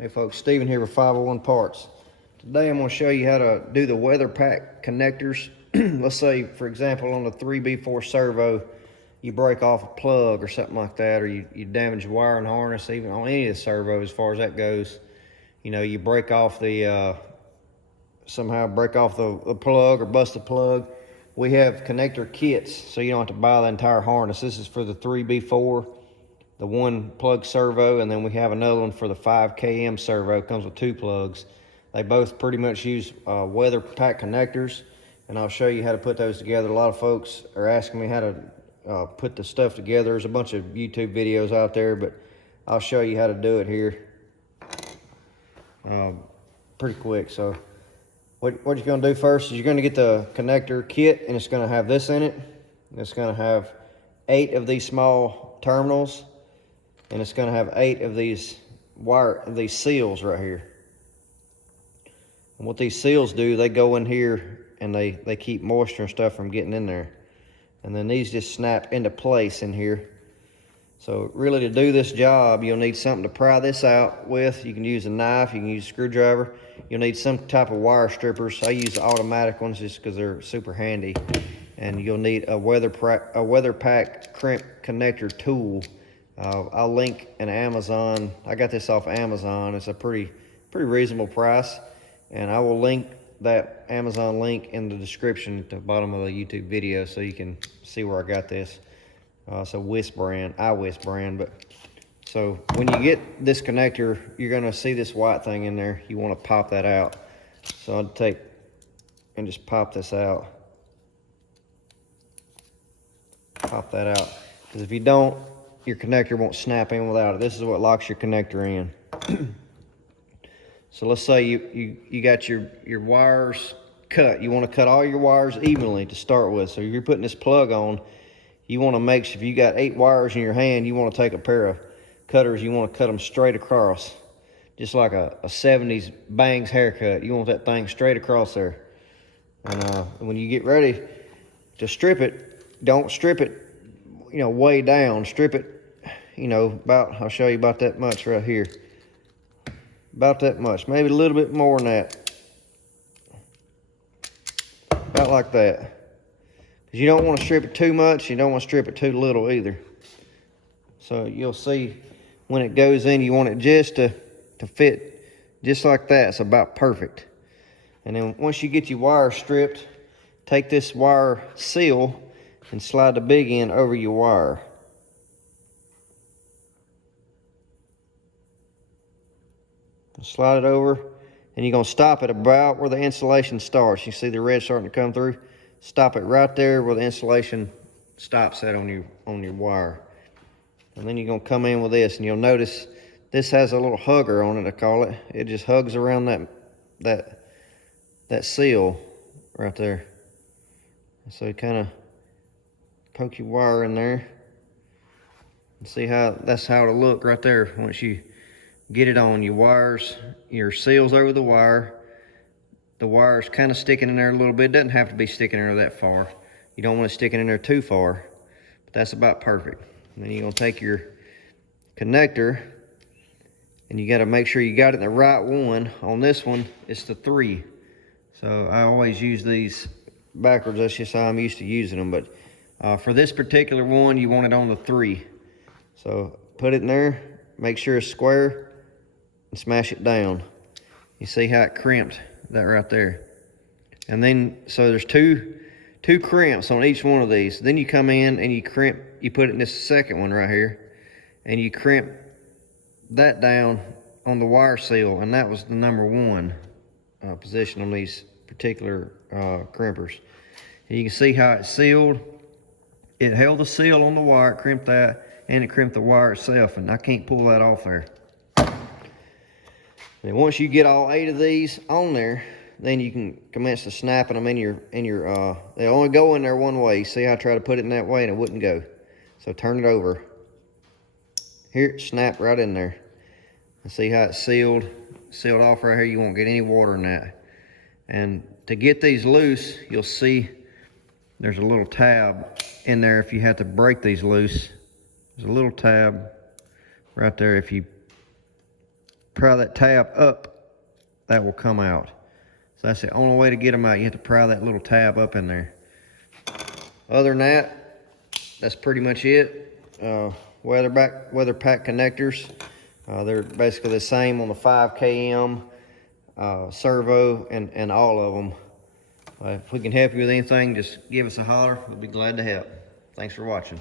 Hey folks, Steven here with 501 Parts. Today I'm going to show you how to do the Weatherpack connectors. Let's say, for example, on the 3B4 servo, you break off a plug or something like that, or you damage the wire and harness, even on any of the servos as far as that goes. You know, you break off the, somehow break off the plug or bust the plug. We have connector kits, so you don't have to buy the entire harness. This is for the 3B4. The one plug servo, and then we have another one for the 5KM servo. It comes with two plugs. They both pretty much use Weatherpack connectors, and I'll show you how to put those together. A lot of folks are asking me how to put the stuff together. There's a bunch of YouTube videos out there, but I'll show you how to do it here pretty quick. So what you're going to do first is you're going to get the connector kit, and it's going to have this in it. It's going to have 8 of these small terminals, and it's going to have 8 of these seals right here. And what these seals do, they go in here and they keep moisture and stuff from getting in there. And then these just snap into place in here. So really, to do this job, you'll need something to pry this out with. You can use a knife, you can use a screwdriver. You'll need some type of wire strippers. I use the automatic ones just because they're super handy. And you'll need a Weatherpack Crimp connector tool. I'll link an Amazon. I got this off Amazon. It's a pretty reasonable price, and I will link that Amazon link in the description at the bottom of the YouTube video so you can see where I got this. It's a iWis brand. But so when you get this connector, you're gonna see this white thing in there. You want to pop that out. So I'll take and just pop this out. Pop that out, because if you don't, your connector won't snap in without it. This is what locks your connector in. So let's say you got your wires cut. You want to cut all your wires evenly to start with. So if you're putting this plug on, you want to make sure, if you got 8 wires in your hand, you want to take a pair of cutters, you want to cut them straight across, just like a 70s bangs haircut. You want that thing straight across there. And when you get ready to strip it, don't strip it, you know, way down. Strip it, you know, about, I'll show you, about that much right here. About that much, maybe a little bit more than that. About like that. Because you don't want to strip it too much, you don't want to strip it too little either. So you'll see when it goes in, you want it just to fit just like that. It's about perfect. And then once you get your wire stripped, take this wire seal and slide the big end over your wire. Slide it over, and you're going to stop it about where the insulation starts. You see the red starting to come through? Stop it right there where the insulation stops at on your wire. And then you're going to come in with this, and you'll notice this has a little hugger on it, I call it. It just hugs around that seal right there. So you kind of poke your wire in there and see how that's how it'll look right there once you get it on. Your wires, your seals over the wire. The wire's kind of sticking in there a little bit. It doesn't have to be sticking in there that far. You don't want it sticking in there too far, but that's about perfect. And then you're going to take your connector, and you got to make sure you got it in the right one. On this one, it's the 3. So I always use these backwards. That's just how I'm used to using them. But for this particular one, you want it on the 3. So put it in there, make sure it's square, and smash it down. You see how it crimped that right there. And then, so there's two crimps on each one of these. Then you come in and you crimp, you put it in this second one right here, and you crimp that down on the wire seal, and that was the number 1 position on these particular crimpers. And you can see how it's sealed. It held the seal on the wire, it crimped that, and it crimped the wire itself, and I can't pull that off there. And once you get all 8 of these on there, then you can commence to snapping them in your they only go in there one way. See how I try to put it in that way and it wouldn't go. So turn it over. Here, snap right in there. And see how it's sealed off right here. You won't get any water in that. And to get these loose, you'll see there's a little tab in there if you have to break these loose. There's a little tab right there if you pry that tab up, that will come out. So that's the only way to get them out. You have to pry that little tab up in there. Other than that, that's pretty much it. Weatherpack connectors. They're basically the same on the 5 km, servo, and all of them. If we can help you with anything, just give us a holler. We'll be glad to help. Thanks for watching.